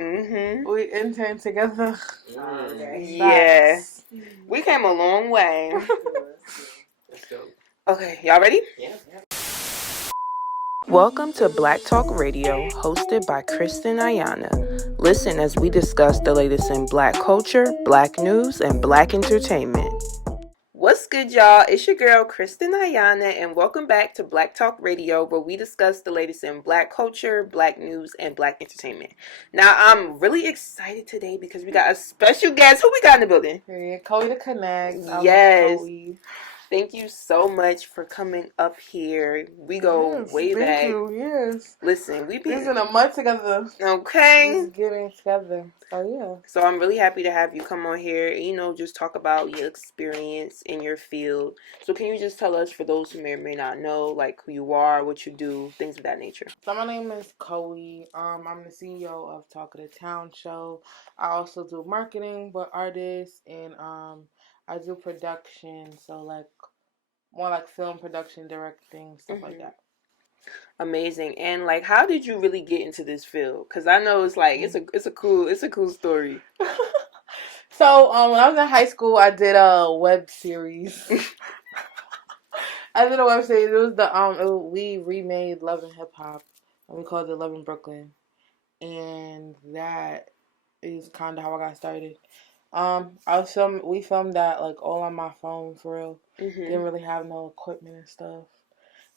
Mm-hmm. We interned together. Yeah. We came a long way. Let's go. Okay, y'all ready? Yeah. Welcome to Black Talk Radio, hosted by Kristen Ayana. Listen as we discuss the latest in Black culture, Black news, and Black entertainment. What's good, y'all? It's your girl, Kristen Ayana, and welcome back to Black Talk Radio, where we discuss the latest in Black culture, Black news, and Black entertainment. Now, I'm really excited today because we got a special guest. Who we got in the building? Coey to Connect. Yes. Coey. Thank you so much for coming up here. We go way back. Thank you, yes. Listen, we've been in a month together. Okay. Just getting together. Oh, yeah. So I'm really happy to have you come on here and, just talk about your experience in your field. So can you just tell us, for those who may or may not know, like who you are, what you do, things of that nature? So my name is Coey. I'm the CEO of Talk of the Town show. I also do marketing with artists, and I do production, so like more like film production, directing, stuff like that. Amazing. And like, how did you really get into this field? Because I know it's like it's a cool story. So when I was in high school, I did a web series. I did a web series. It was we remade Love and Hip Hop, and we called it Love in Brooklyn, and that is kind of how I got started. We filmed that like all on my phone for real. Didn't really have no equipment and stuff.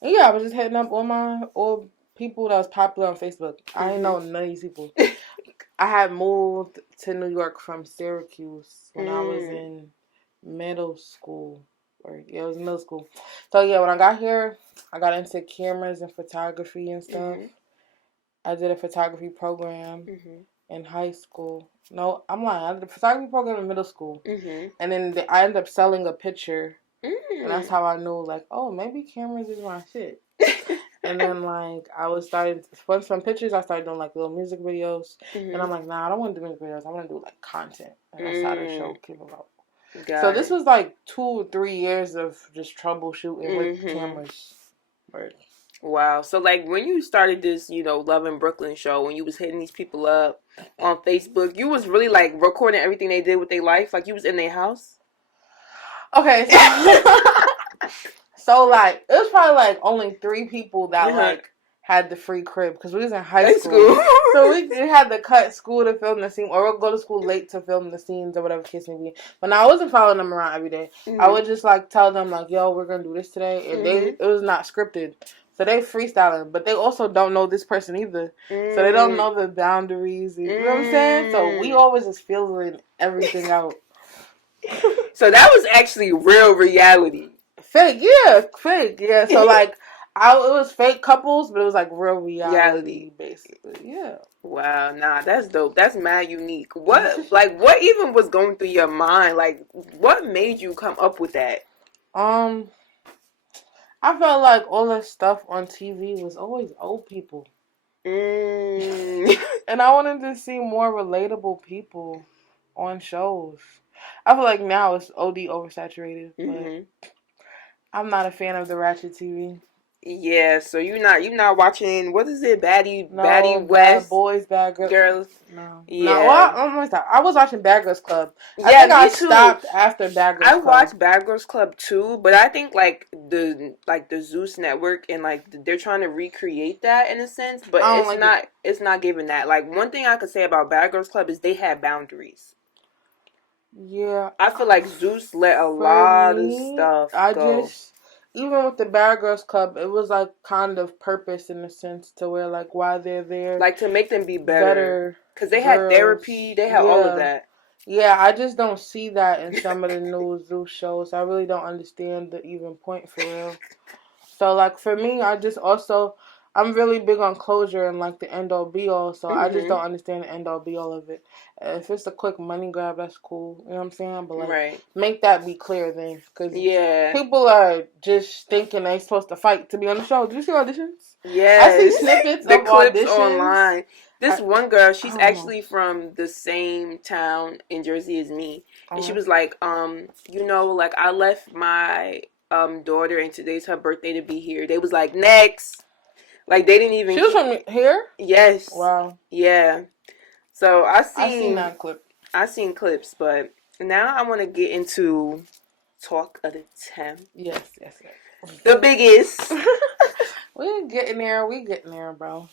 And yeah, I was just hitting up all people that was popular on Facebook. I didn't know none of these people. I had moved to New York from Syracuse when I was in middle school. It was middle school. So yeah, when I got here, I got into cameras and photography and stuff. I did a photography program in high school. No, I'm lying. I did a photography program in middle school. And then I ended up selling a picture. And that's how I knew, like, oh, maybe cameras is my shit. And then, like, once from pictures, I started doing, like, little music videos. And I'm like, nah, I don't want to do music videos. I want to do, like, content. And that's how the show came about. So this was, like, 2 or 3 years of just troubleshooting with cameras. Right. Wow. So, like, when you started this, Love in Brooklyn show, when you was hitting these people up on Facebook, you was really, like, recording everything they did with their life? Like, you was in their house? Okay, so like, it was probably, like, only 3 people that, like, had the free crib, because we was in high school. So we had to cut school to film the scene, or we'll go to school late to film the scenes, or whatever the case may be. But now, I wasn't following them around every day. I would just, like, tell them, like, yo, we're going to do this today, and it was not scripted. So they freestyling, but they also don't know this person either. So they don't know the boundaries, you know what I'm saying? So we always just feeling everything out. So that was actually real reality. Fake, yeah. So like, it was fake couples, but it was like real reality, basically. Yeah. Wow, nah, that's dope. That's mad unique. What even was going through your mind? Like, what made you come up with that? I felt like all the stuff on TV was always old people. And I wanted to see more relatable people on shows. I feel like now it's OD oversaturated, but I'm not a fan of the ratchet TV. Yeah, so you're not watching, what is it, Baddie West? Bad Boys, Bad Girls. No. Yeah. No, I was watching Bad Girls Club. I think I stopped after Bad Girls Club. I watched Bad Girls Club too, but I think like the Zeus Network and like they're trying to recreate that in a sense, but it's not giving that. Like, one thing I could say about Bad Girls Club is they had boundaries. Yeah. I feel like Zeus let a lot of stuff go. Even with the Bad Girls Club, it was like kind of purpose in a sense to where like why they're there. Like to make them be better. Because they had therapy, they had all of that. Yeah, I just don't see that in some of the new Zeus shows. I really don't understand the even point for real. So like for me, I'm really big on closure and like the end all be all. So I just don't understand the end all be all of it. If it's a quick money grab, that's cool. You know what I'm saying? But like, make that be clear then, because people are just thinking they're supposed to fight to be on the show. Do you see auditions? Yeah, I see snippets the of clips auditions online. This one girl, she's actually from the same town in Jersey as me, and she was like, like I left my daughter, and today's her birthday to be here. They was like, next. Like, they didn't even... She was from here? Yes. Wow. Yeah. So I seen that clip. I seen clips, but now I want to get into talk of the town. Yes. The biggest. We getting there, bro.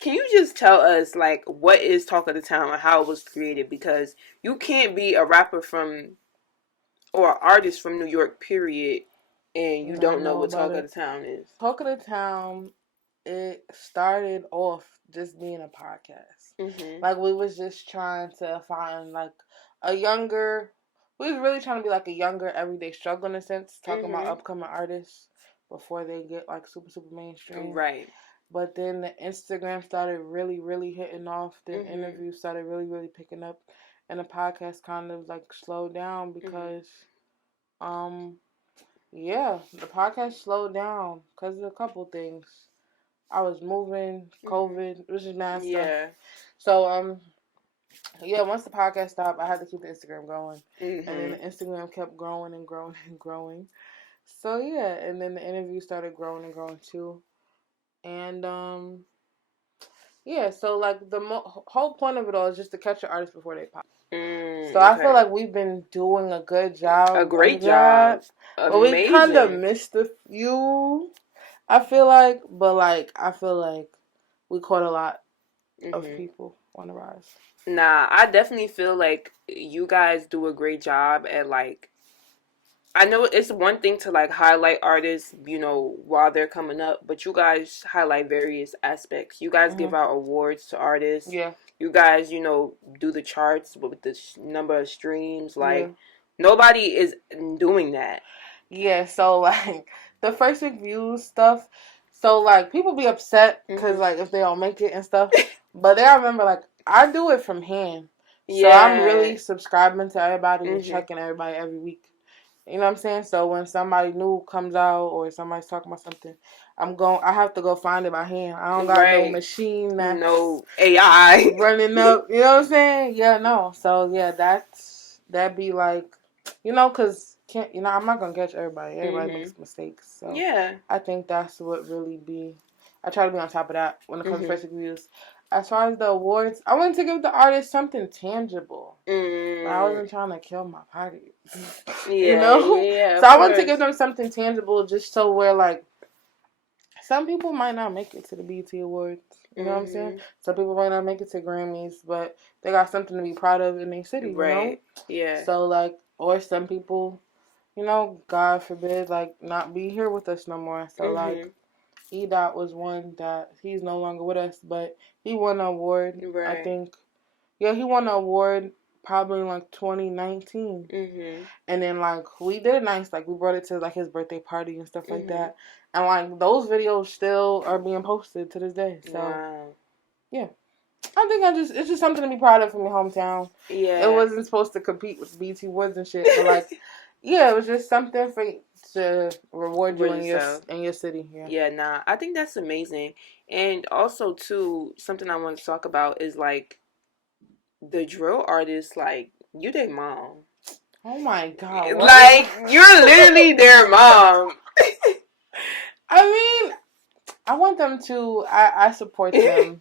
Can you just tell us, like, what is talk of the town and how it was created? Because you can't be a rapper from or an artist from New York, period, and you don't know what talk of the town is. Talk of the town, it started off just being a podcast. Mm-hmm. Like, we was just trying to find, like, we was really trying to be, like, a younger, everyday struggle in a sense, talking about upcoming artists before they get, like, super, super mainstream. Right. But then the Instagram started really, really hitting off. The interviews started really, really picking up. And the podcast kind of, like, slowed down because, the podcast slowed down because of a couple things. I was moving, COVID, which is mad stuff. So, once the podcast stopped, I had to keep the Instagram going. And then the Instagram kept growing and growing and growing. So, and then the interviews started growing and growing too. And, so, like, the whole point of it all is just to catch the artists before they pop. So I feel like we've been doing a good job. A great job. But we kind of missed a few, I feel like. But, like, I feel like we caught a lot of people on the rise. Nah, I definitely feel like you guys do a great job at, like, I know it's one thing to, like, highlight artists, you know, while they're coming up, but you guys highlight various aspects. You guys give out awards to artists. Yeah. You guys, you know, do the charts with the number of streams. Like, nobody is doing that. Yeah, so, like, the first week views stuff, so, like, people be upset because, like, if they don't make it and stuff, but they remember, like, I do it from hand. So I'm really subscribing to everybody and checking everybody every week. You know what I'm saying? So when somebody new comes out or somebody's talking about something, I have to go find it by hand. I don't got no machine that's no AI running up. You know what I'm saying? Yeah, no. So that'd be like, you know, cause I'm not gonna catch everybody. Everybody makes mistakes. So I think that's what really I try to be on top of that when it comes to first reviews. As far as the awards, I wanted to give the artist something tangible. I wasn't trying to kill my pockets. You know? So I wanted to give them something tangible just so where, like, some people might not make it to the BET Awards. You know what I'm saying? Some people might not make it to Grammys, but they got something to be proud of in their city, you know? Yeah. So, like, or some people, you know, God forbid, like, not be here with us no more. So, like, E-Dot was one that he's no longer with us, but he won an award, I think. Yeah, he won an award probably in, like, 2019. And then, like, we did it nice. Like, we brought it to, like, his birthday party and stuff like that. And, like, those videos still are being posted to this day. So, yeah. I think it's just something to be proud of from your hometown. Yeah. It wasn't supposed to compete with BT Woods and shit, but, like, it was just something to reward you in your city. Yeah, I think that's amazing. And also, too, something I want to talk about is, like, the drill artists, like, you their mom. Oh my God. What? Like, you're literally their mom. I mean, I want them to, I support them.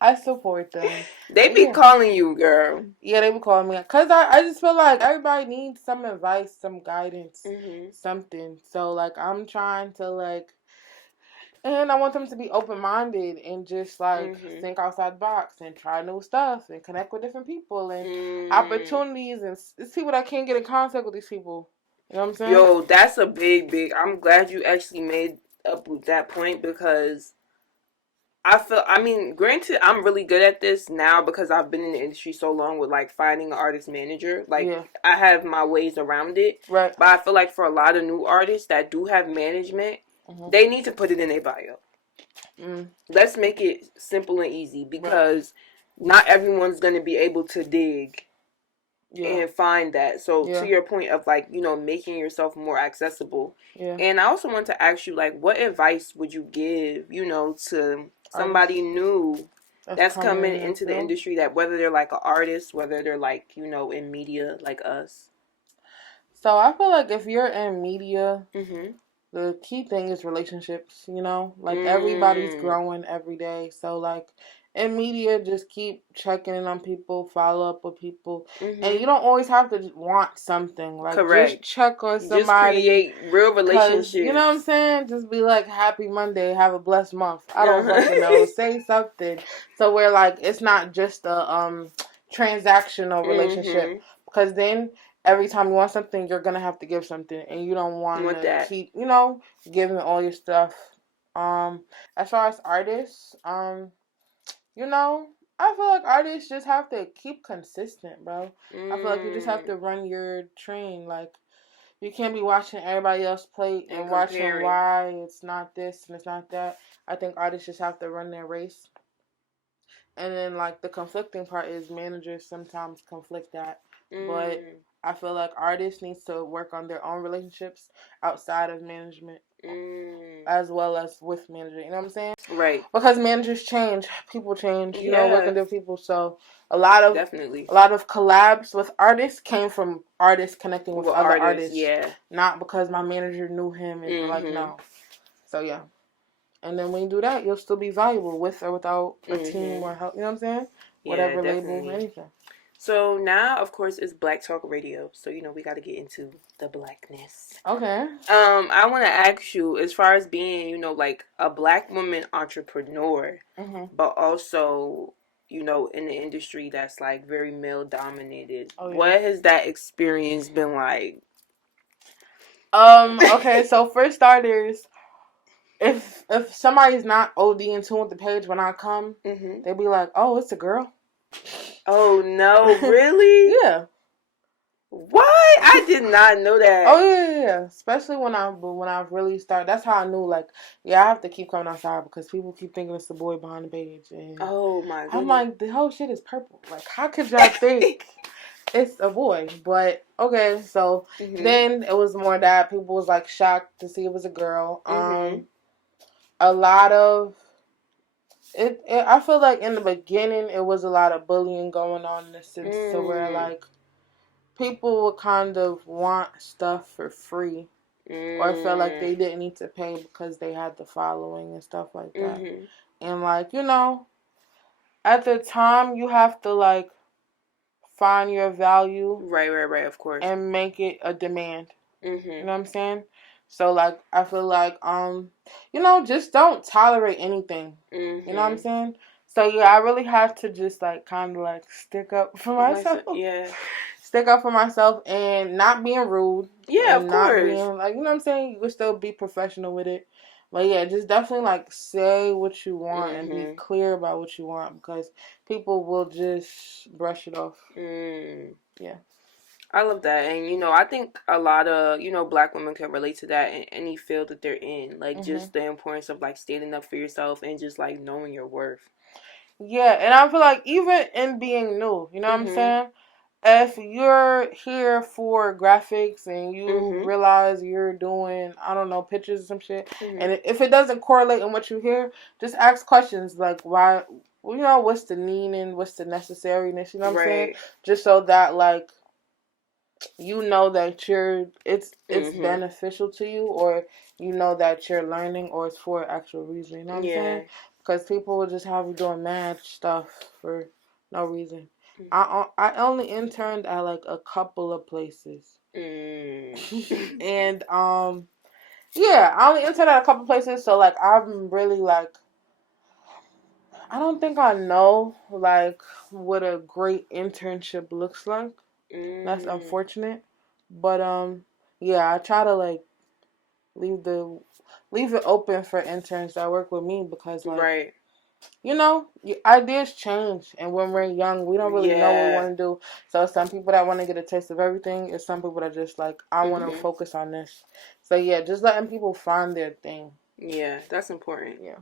I support them. They be calling you, girl. Yeah, they be calling me. Because I just feel like everybody needs some advice, some guidance, something. So, like, I'm trying to, like, and I want them to be open-minded and just, like, think outside the box and try new stuff and connect with different people and opportunities. And it's people that can't get in contact with these people. You know what I'm saying? Yo, that's a big, I'm glad you actually made up with that point because granted, I'm really good at this now because I've been in the industry so long with, like, finding an artist manager. Like, I have my ways around it. Right. But I feel like for a lot of new artists that do have management, they need to put it in their bio. Let's make it simple and easy because not everyone's going to be able to dig and find that. So to your point of, like, you know, making yourself more accessible. And I also want to ask you, like, what advice would you give, you know, to somebody new that's coming into the industry, that whether they're, like, an artist, whether they're, like, you know, in media like us? So I feel like if you're in media, the key thing is relationships, you know? Like, everybody's growing every day. So, like, in media, just keep checking in on people, follow up with people, Mm-hmm. and you don't always have to want something. Like, correct. Just check on somebody. Just create real relationships. You know what I'm saying? Just be like, happy Monday, have a blessed month. I don't fucking know. Say something. So where, like, it's not just a transactional relationship. Mm-hmm. Because then every time you want something, you're going to have to give something. And you don't want to keep, giving all your stuff. As far as artists, I feel like artists just have to keep consistent, bro. I feel like you just have to run your train. Like, you can't be watching everybody else play and watching why it's not this and it's not that. I think artists just have to run their race. And then, like, the conflicting part is managers sometimes conflict that. But I feel like artists need to work on their own relationships outside of management. As well as with managers, you know what I'm saying? Right. Because managers change, people change, working with people. So a lot of collabs with artists came from artists connecting with other artists. Yeah. Not because my manager knew him and like no. So yeah. And then when you do that, you'll still be valuable with or without a team or help. You know what I'm saying? Whatever label, anything. So now, of course, it's Black Talk Radio. So, we got to get into the blackness. Okay. I want to ask you, as far as being, like a Black woman entrepreneur, but also, in the industry that's like very male dominated. Oh, yeah. What has that experience been like? Okay, so for starters, if somebody's not OD in tune with the page when I come, they be like, "Oh, it's a girl." Oh no! Really? Yeah. What? I did not know that. Oh yeah. Especially when I really start. That's how I knew. Like, I have to keep coming outside because people keep thinking it's the boy behind the page. And oh my goodness. I'm like, the whole shit is purple. Like, how could y'all think it's a boy? But okay, so then it was more that people was like shocked to see it was a girl. A lot of it. I feel like in the beginning it was a lot of bullying going on in the sense to where like people would kind of want stuff for free or felt like they didn't need to pay because they had the following and stuff like that. And like, at the time you have to like find your value. Right, of course. And make it a demand. You know what I'm saying? So like I feel like just don't tolerate anything. You know what I'm saying? So yeah, I really had to just like kind of like stick up for myself. Yeah. Stick up for myself and not being rude. Yeah, of course. Being, like, you know what I'm saying? You would still be professional with it. But yeah, just definitely like say what you want and be clear about what you want because people will just brush it off. Yeah. I love that. And, I think a lot of, Black women can relate to that in any field that they're in. Like, just the importance of, like, standing up for yourself and just, like, knowing your worth. Yeah, and I feel like even in being new, you know what I'm saying? If you're here for graphics and you realize you're doing, I don't know, pictures or some shit, and if it doesn't correlate in what you hear, just ask questions like, why, what's the meaning, what's the necessariness, you know what I'm saying? Just so that, like, that it's beneficial to you, or that you're learning, or it's for an actual reason, you know what I'm saying? Because people will just have you doing mad stuff for no reason. I only interned at like a couple of places, and I only interned at a couple of places. So like I'm really like, I don't think I know like what a great internship looks like. That's unfortunate, but I try to like leave it open for interns that work with me because like ideas change, and when we're young, we don't really know what we want to do. So some people that want to get a taste of everything, and some people that just like, I want to focus on this. So yeah, just letting people find their thing. Yeah, that's important. Yeah.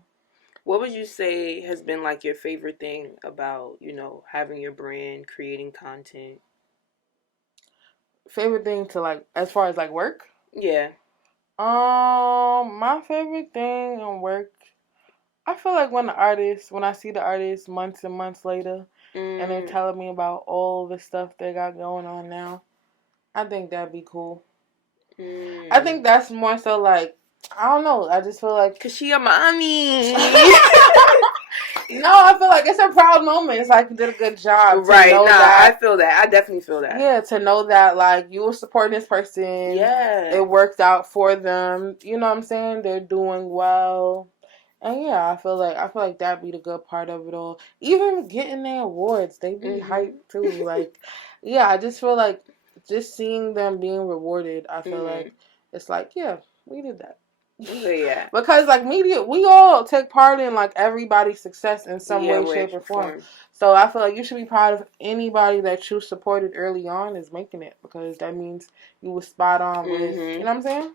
What would you say has been like your favorite thing about, having your brand, creating content? Favorite thing to like, as far as like work? Yeah. My favorite thing in work, I feel like when I see the artists months and months later, and they're telling me about all the stuff they got going on now, I think that'd be cool. I think that's more so like, I don't know, I just feel like... Cause she a mommy. No, I feel like it's a proud moment. It's like you did a good job to Right. know Nah, that. I feel that. I definitely feel that. Yeah, to know that like you were supporting this person. Yeah. It worked out for them. You know what I'm saying? They're doing well. And yeah, I feel like that'd be the good part of it all. Even getting their awards, they be hyped too. Like, yeah, I just feel like just seeing them being rewarded, I feel like it's like, yeah, we did that. Yeah. Because like media, we all take part in like everybody's success in some way, shape, or form. So I feel like you should be proud of anybody that you supported early on is making it, because that means you were spot on with, you know what I'm saying?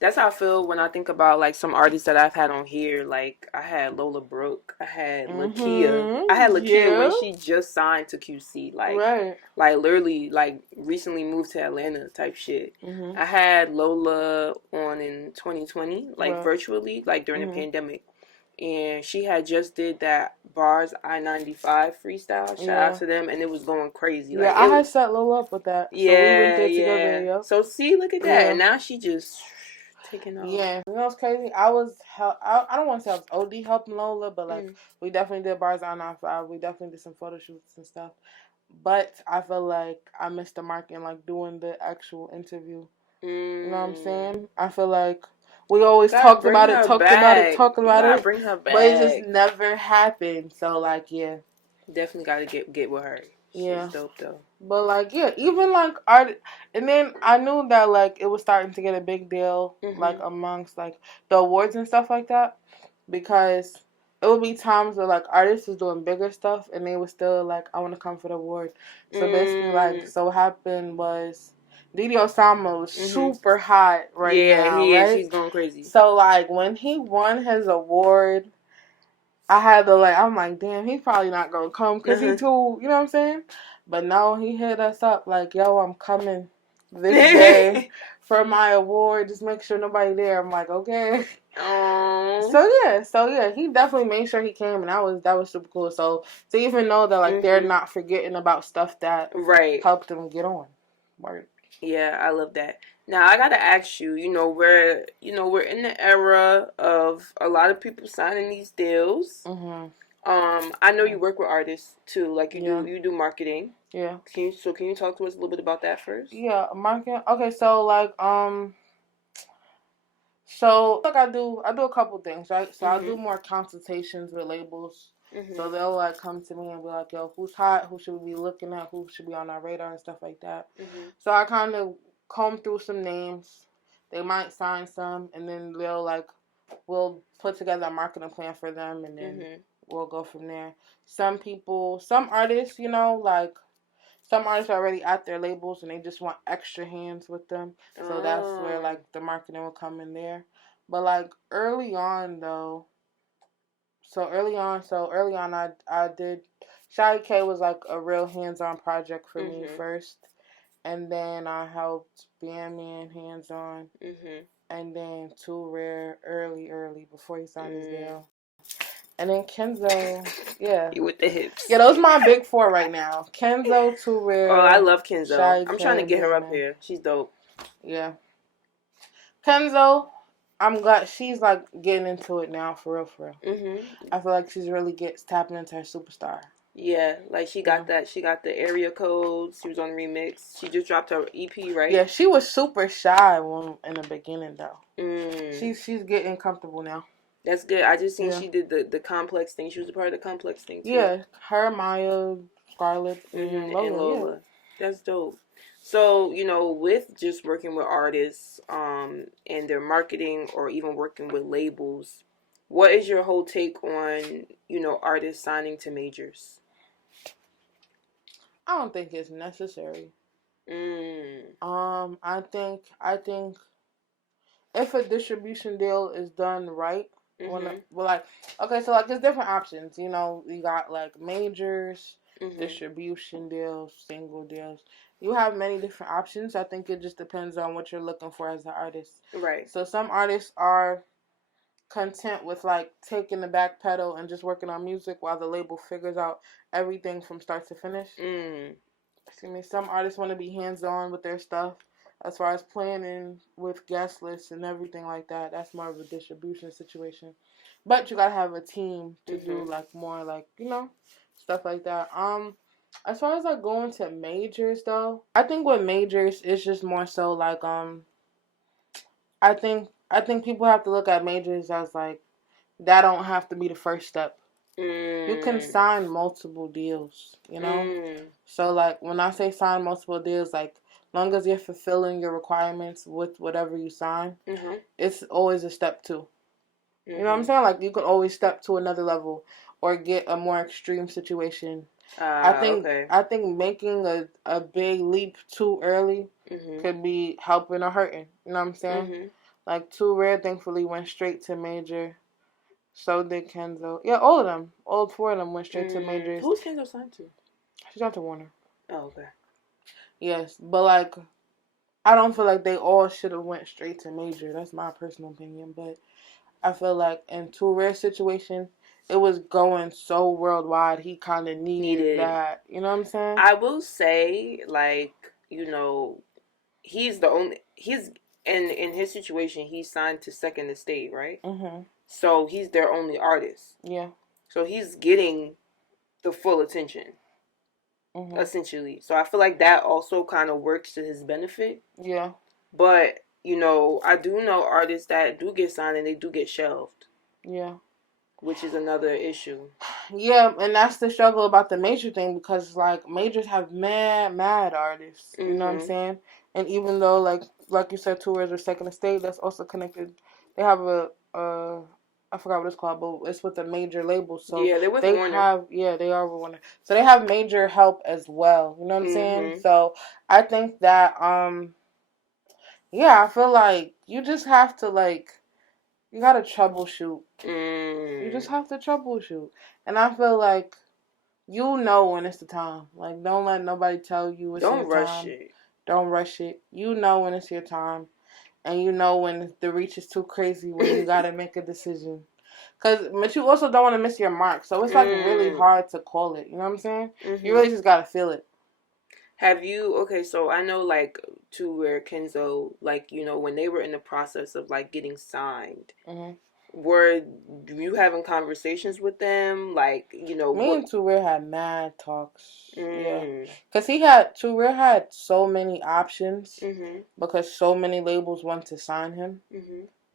That's how I feel when I think about like some artists that I've had on here. Like I had Lola Brooke, I had Lakia. I had Lakia when she just signed to QC. Like literally like recently moved to Atlanta type shit. I had Lola on in 2020, like virtually, like during the pandemic. And she had just did that Bars I-95 freestyle. Shout out to them, and it was going crazy. Yeah, like I had set Lola up with that. Yeah, so we went there together. Yeah. So see, look at that, and now she just taking off. Yeah, you know what's crazy? I don't want to say I was OD helping Lola, but like we definitely did Bars I-95. We definitely did some photo shoots and stuff. But I feel like I missed the mark in like doing the actual interview. You know what I'm saying? I feel like we always talked about it, Bring her back. but it just never happened. So like, yeah, definitely got to get with her. She's dope though. But like, yeah, even like art, and then I knew that like it was starting to get a big deal like amongst like the awards and stuff like that, because it would be times where like artists was doing bigger stuff and they were still like, I want to come for the award. So basically, like, so what happened was Didi Osama was super hot now, right? She's going crazy. So like when he won his award, I had to like, I'm like, damn, he's probably not gonna come because he too, you know what I'm saying? But no, he hit us up like, yo, I'm coming this day for my award. Just make sure nobody there. I'm like, okay. So yeah, he definitely made sure he came, and that was super cool. So to even know that like they're not forgetting about stuff that helped them get on. Word. Yeah, I love that. Now I gotta ask you. We're in the era of a lot of people signing these deals. I know you work with artists too. Like you do marketing. Yeah. Can you talk to us a little bit about that first? Yeah, marketing. Okay, so like so like I do a couple things, right? So I do more consultations with labels. So they'll like come to me and be like, yo, who's hot? Who should we be looking at? Who should be on our radar and stuff like that. So I kind of comb through some names. They might sign some, and then we'll put together a marketing plan for them, and then we'll go from there. Some artists, like some artists are already at their labels and they just want extra hands with them. So that's where like the marketing will come in there. But like early on I did Shy K was like a real hands-on project for me first. And then I helped Bandman hands-on. And then Too Rare early before he signed his deal. And then Kenzo, yeah. You with the hips. Yeah, those are my big four right now. Kenzo, Too Rare. Oh, I love Kenzo. Shy I'm trying to get her up here. She's dope. Yeah. Kenzo, I'm glad she's like getting into it now, for real. I feel like she's really tapping into her superstar. Yeah, like she got that. She got the area codes. She was on Remix. She just dropped her EP, right? Yeah, she was super shy in the beginning though. She's getting comfortable now. That's good. I just seen she did the Complex thing. She was a part of the Complex thing too. Yeah, her, Maya, Scarlett, and Lola. Yeah. That's dope. So, with just working with artists and their marketing, or even working with labels, what is your whole take on, artists signing to majors? I don't think it's necessary. I think if a distribution deal is done right, there's different options. You got like majors, distribution deals, single deals. You have many different options. I think it just depends on what you're looking for as an artist. Right. So some artists are content with like taking the back pedal and just working on music while the label figures out everything from start to finish. Some artists want to be hands-on with their stuff, As far as planning with guest lists and everything like that, that's more of a distribution situation. But you gotta have a team to do like more like, stuff like that. As far as like going to majors though, I think with majors it's just more so like I think people have to look at majors as like that don't have to be the first step. You can sign multiple deals, So like when I say sign multiple deals, like long as you're fulfilling your requirements with whatever you sign, it's always a step 2. You know what I'm saying? Like you could always step to another level or get a more extreme situation. I think making a big leap too early could be helping or hurting. You know what I'm saying? Like Too Rare thankfully went straight to major. So did Kenzo. Yeah, all of them. All 4 of them went straight to majors. Who's Kenzo signed to? She's not to Warner. Oh, okay. Yes, but like I don't feel like they all should have went straight to major. That's my personal opinion. But I feel like in Too Rare situation, it was going so worldwide. He kind of needed that. You know what I'm saying? I will say, like, he's in his situation. He's signed to Second Estate, right? So he's their only artist. Yeah. So he's getting the full attention, essentially. So I feel like that also kind of works to his benefit. Yeah. But, I do know artists that do get signed and they do get shelved. Yeah. Which is another issue. Yeah, and that's the struggle about the major thing because, like, majors have mad artists. You know what I'm saying? And even though, like you said, Tours or Second Estate, that's also connected. They have I forgot what it's called, but it's with a major label. So yeah, they're with Warner. They are with Warner. So they have major help as well. You know what I'm saying? So I think that, I feel like you just have to, like, you gotta troubleshoot. You just have to troubleshoot. And I feel like you know when it's the time. Like, don't let nobody tell you it's your time. Don't rush it. You know when it's your time. And you know when the reach is too crazy when you gotta make a decision. But you also don't want to miss your mark. So it's like really hard to call it. You know what I'm saying? You really just gotta feel it. So I know like Too Rare, Kenzo, like, when they were in the process of like getting signed, were you having conversations with them? Like, Me and Too Rare had mad talks. Yeah. Because Too Rare had so many options because so many labels wanted to sign him. You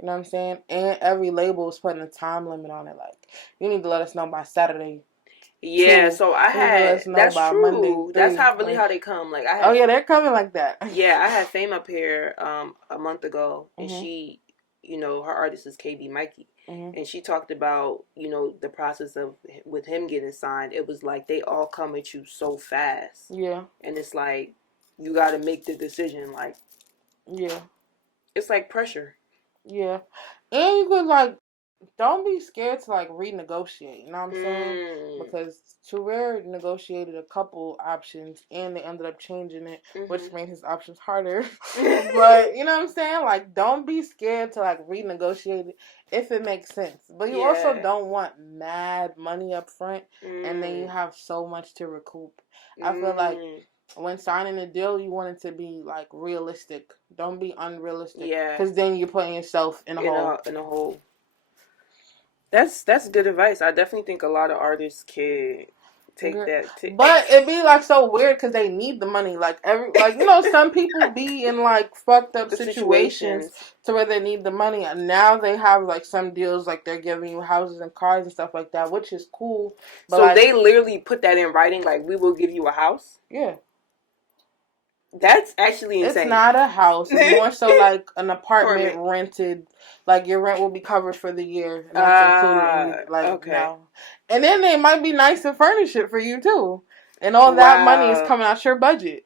know what I'm saying? And every label was putting a time limit on it. Like, you need to let us know by Saturday. Yeah, so I had. That's true. Monday, that's how they come. Like they're coming like that. Yeah, I had Fame up here a month ago, and she, her artist is KB Mikey, and she talked about the process of with him getting signed. It was like they all come at you so fast. Yeah, and it's like you got to make the decision. Like, yeah, it's like pressure. Yeah, and you could like. Don't be scared to, like, renegotiate, you know what I'm saying? Because Too Rare negotiated a couple options, and they ended up changing it, which made his options harder. But, you know what I'm saying? Like, don't be scared to, like, renegotiate it if it makes sense. But you also don't want mad money up front, and then you have so much to recoup. I feel like when signing a deal, you want it to be, like, realistic. Don't be unrealistic. Yeah. Because then you're putting yourself in a hole. That's good advice. I definitely think a lot of artists can take that. But it'd be like so weird because they need the money. Like some people be in like fucked up situations to where they need the money, and now they have like some deals like they're giving you houses and cars and stuff like that, which is cool. But so they literally put that in writing, like we will give you a house. Yeah. That's actually insane. It's not a house. It's more so like an apartment rented. Like your rent will be covered for the year. And that's included in now. And then they might be nice to furnish it for you too. And all that money is coming out your budget.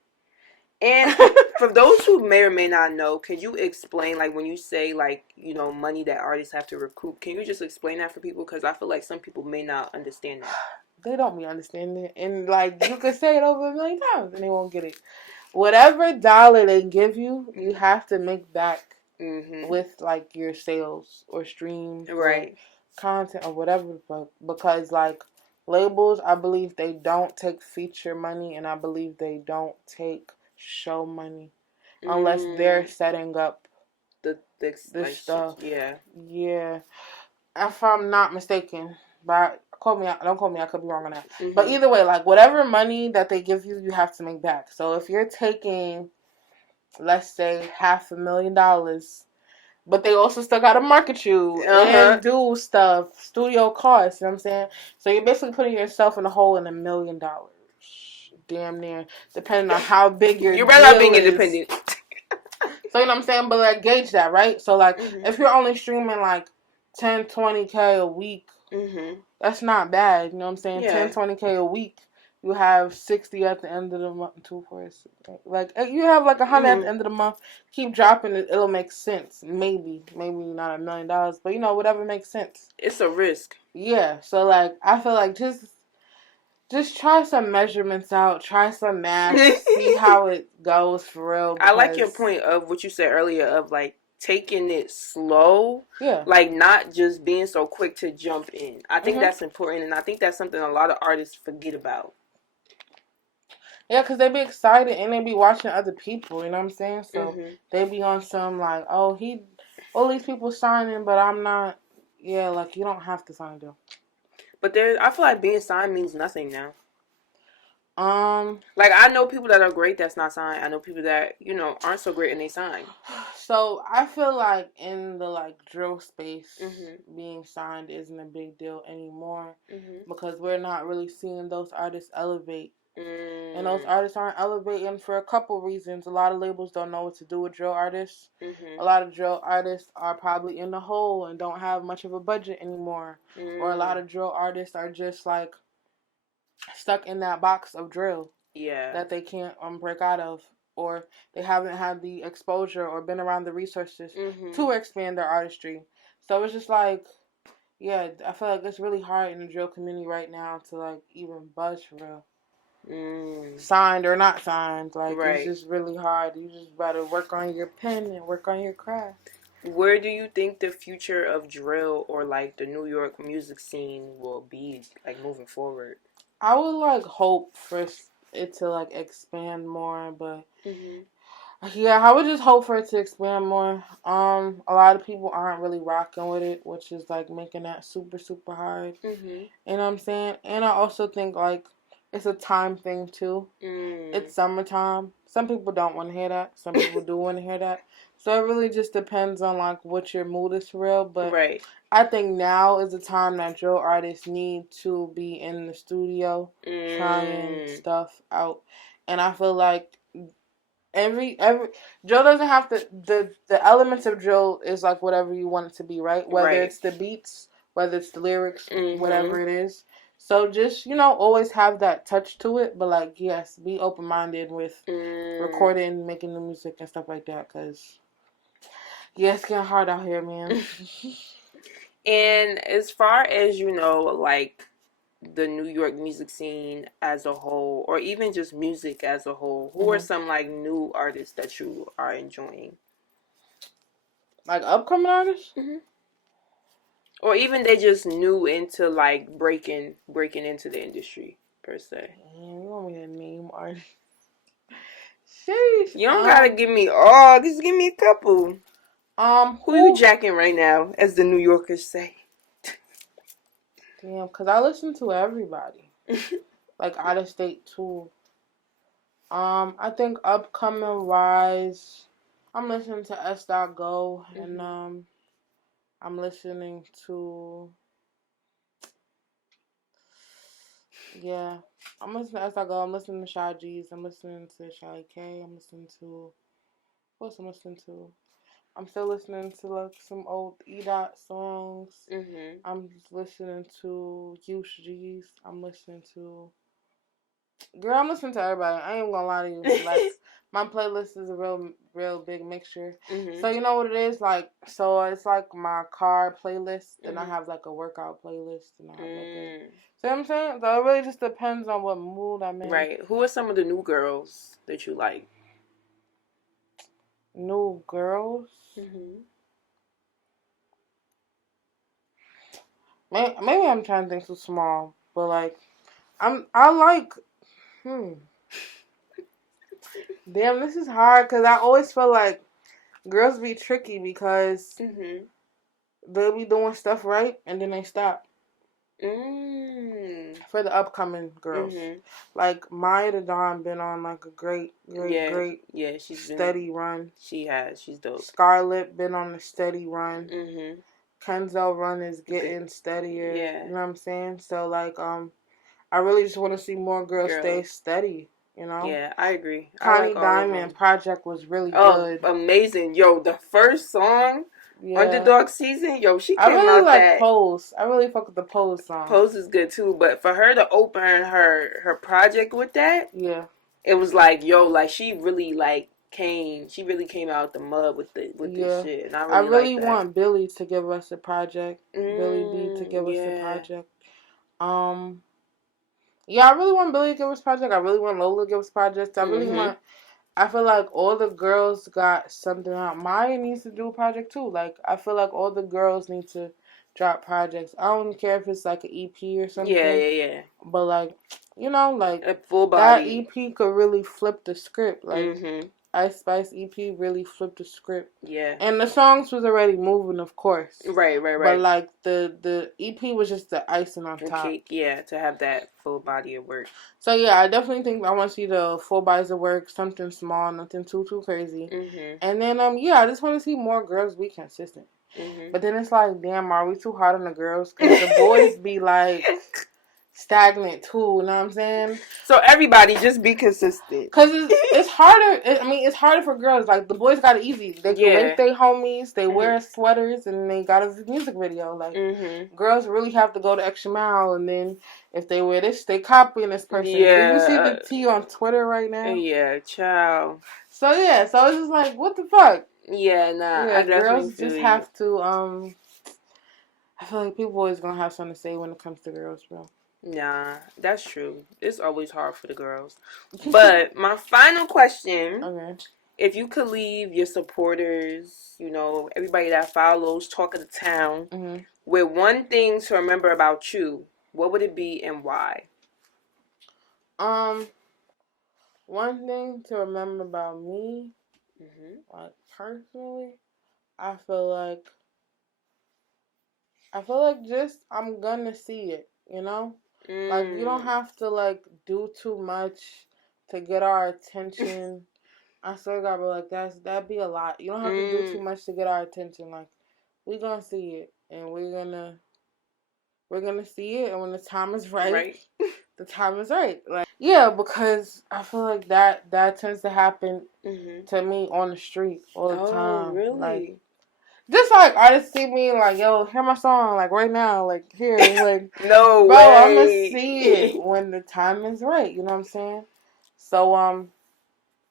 And for those who may or may not know, can you explain, like, when you say, like, money that artists have to recoup, can you just explain that for people? Because I feel like some people may not understand that. They don't be understanding it. And, like, you could say it over a million times and they won't get it. Whatever dollar they give you, you have to make back with, like, your sales or streams. Right. Or content or whatever. Because, like, labels, I believe they don't take feature money and I believe they don't take show money. unless they're setting up the this stuff. Yeah. Yeah. If I'm not mistaken, but don't quote me, I could be wrong on that. Mm-hmm. But either way, like whatever money that they give you, you have to make back. So if you're taking, let's say, $500,000, but they also still gotta market you and do stuff, studio costs, you know what I'm saying? So you're basically putting yourself in a hole in $1 million. Damn near. Depending on how big your You're deal not being is. independent. So you know what I'm saying? But like gauge that, right? So like if you're only streaming like 10, 20K a week, that's not bad. You know what I'm saying? Yeah. 10, 20K a week. You have 60 at the end of the month. 2, 4, 6, like you have like 100 at the end of the month. Keep dropping it; it'll make sense. Maybe not $1 million, but whatever makes sense. It's a risk. Yeah. So like I feel like just try some measurements out. Try some math. See how it goes for real. I like your point of what you said earlier of like taking it slow. Yeah. Like not just being so quick to jump in. I think that's important, and I think that's something a lot of artists forget about. Yeah, because they be excited and they be watching other people, you know what I'm saying? So they be on some like, all these people signing, but I'm not. Yeah, like you don't have to sign them. But I feel like being signed means nothing now. Like I know people that are great that's not signed. I know people that aren't so great and they sign. So I feel like in the like drill space, being signed isn't a big deal anymore because we're not really seeing those artists elevate. And those artists aren't elevating for a couple reasons. A lot of labels don't know what to do with drill artists. A lot of drill artists are probably in the hole and don't have much of a budget anymore. Or a lot of drill artists are just like stuck in that box of drill that they can't break out of. Or they haven't had the exposure or been around the resources to expand their artistry. So it's just like, yeah, I feel like it's really hard in the drill community right now to like even buzz for real. Signed or not signed, like it's just really hard. You just gotta work on your pen and work on your craft. Where do you think the future of drill or like the New York music scene will be like moving forward? I would like hope for it to like expand more, but yeah, I would just hope for it to expand more. A lot of people aren't really rocking with it, which is like making that super super hard. You know what I'm saying? And I also think like it's a time thing too. It's summertime. Some people don't want to hear that. Some people do want to hear that. So it really just depends on like what your mood is for real. But I think now is the time that drill artists need to be in the studio trying stuff out. And I feel like every drill doesn't have to the elements of drill is like whatever you want it to be, right? Whether it's the beats, whether it's the lyrics, whatever it is. So just, always have that touch to it. But, like, yes, be open-minded with recording, making the music and stuff like that. Because, yeah, it's getting hard out here, man. And as far as, like, the New York music scene as a whole, or even just music as a whole, who are some, like, new artists that you are enjoying? Like, upcoming artists? Or even they just new into like breaking into the industry per se. Yeah, you want me to name artists? Sheesh. You don't gotta give me all. Just give me a couple. Who you jacking right now, as the New Yorkers say? Damn, cause I listen to everybody, like out of state too. I think upcoming wise, I'm listening to S.Go and I'm listening to, yeah, I'm listening to S.Go, I'm listening to Shy G's, I'm listening to Shy K, I'm listening to, what else I'm listening to? I'm still listening to like some old E-Dot songs. I'm listening to Juice G's, I'm listening to, girl, I'm listening to everybody. I ain't gonna lie to you. Like, my playlist is a real big mixture. So you know what it is? Like, so it's like my car playlist, and I have like a workout playlist, and I have like a, see what I'm saying? So it really just depends on what mood I'm in. Right. Who are some of the new girls that you like? New girls? Maybe I'm trying to think too small, but like, I like, Damn, this is hard because I always feel like girls be tricky because they'll be doing stuff right and then they stop. For the upcoming girls, like Maya the Dawn been on like a great she's steady run. She has. She's dope. Scarlett been on a steady run. Kenzel run is getting steadier. Yeah. You know what I'm saying? So like I really just want to see more girls stay steady. You know? Yeah, I agree. Connie Diamond project was really good. Amazing. Yo, the first song, Underdog Season, yo, she came out I really like that. Pose. I really fuck with the Pose song. Pose is good too, but for her to open her project with that, yeah, it was like, yo, like she really came out the mud with this shit. And I really want Billy to give us a project. Billy B to give us a project. Yeah, I really want Billy to give us a project. I really want Lola to give us projects. I feel like all the girls got something out. Maya needs to do a project too. Like, I feel like all the girls need to drop projects. I don't care if it's like an EP or something. Yeah. But like, you know, like a full body. That EP could really flip the script. Like Ice Spice EP really flipped the script. Yeah. And the songs was already moving, of course. Right. But like the EP was just the icing on top. Cake, yeah, to have that full body of work. So yeah, I definitely think I want to see the full bodies of work, something small, nothing too crazy. And then I just want to see more girls be consistent. But then it's like, damn, are we too hard on the girls? Because the boys be like stagnant too, you know what I'm saying? So everybody just be consistent. Cause it's harder. It's harder for girls. Like the boys got it easy. They can link their homies. They wear sweaters and they got a music video. Like girls really have to go the extra mile. And then if they wear this, they copying this person. Yeah. Do you see the T on Twitter right now? Yeah, child. So it's just like, what the fuck? Yeah, nah. Yeah, girls just have to. I feel like people always gonna have something to say when it comes to girls, bro. Nah, that's true. It's always hard for the girls. But my final question, if you could leave your supporters, you know, everybody that follows Talk of the Town, with one thing to remember about you, what would it be and why? One thing to remember about me, like personally, I feel like just I'm gonna see it, you know? Like, you don't have to, like, do too much to get our attention. I swear to God, but, like, that'd be a lot. You don't have to do too much to get our attention. Like, we're gonna see it, and we're gonna see it, and when the time is right. The time is right. Like, yeah, because I feel like that tends to happen to me on the street all the time. Oh, really? Like, just like artists see me like, yo, hear my song, like right now, like here, like no bro, way. I'm gonna see it when the time is right. You know what I'm saying? So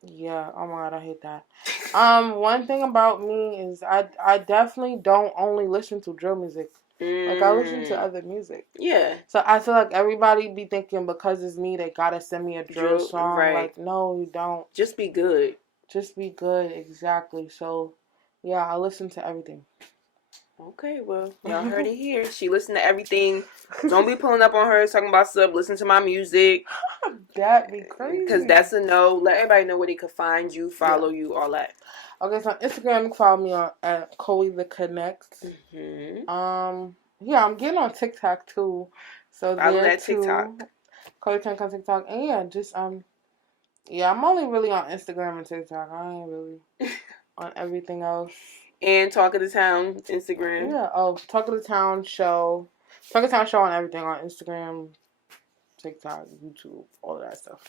yeah. Oh my God, I hate that. One thing about me is I definitely don't only listen to drill music. Like, I listen to other music. Yeah. So I feel like everybody be thinking because it's me, they gotta send me a drill song. Right. Like, no, you don't. Just be good. Just be good, exactly. So, yeah, I listen to everything. Okay, well, y'all heard it here. She listened to everything. Don't be pulling up on her talking about stuff. Listen to my music. That'd be crazy. Because that's a no. Let everybody know where they could find you, follow you, all that. Okay, so on Instagram, you can follow me at Coey the Connect. Yeah, I'm getting on TikTok too. So follow there that TikTok. Coey Connect on TikTok. And yeah, just yeah, I'm only really on Instagram and TikTok. I ain't really on everything else. And Talk of the Town Instagram. Yeah. Oh, Talk of the Town show. Talk of the Town show on everything on Instagram, TikTok, YouTube, all of that stuff.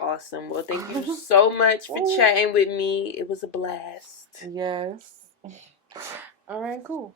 Awesome. Well, thank you so much for chatting with me. It was a blast. Yes. All right, cool.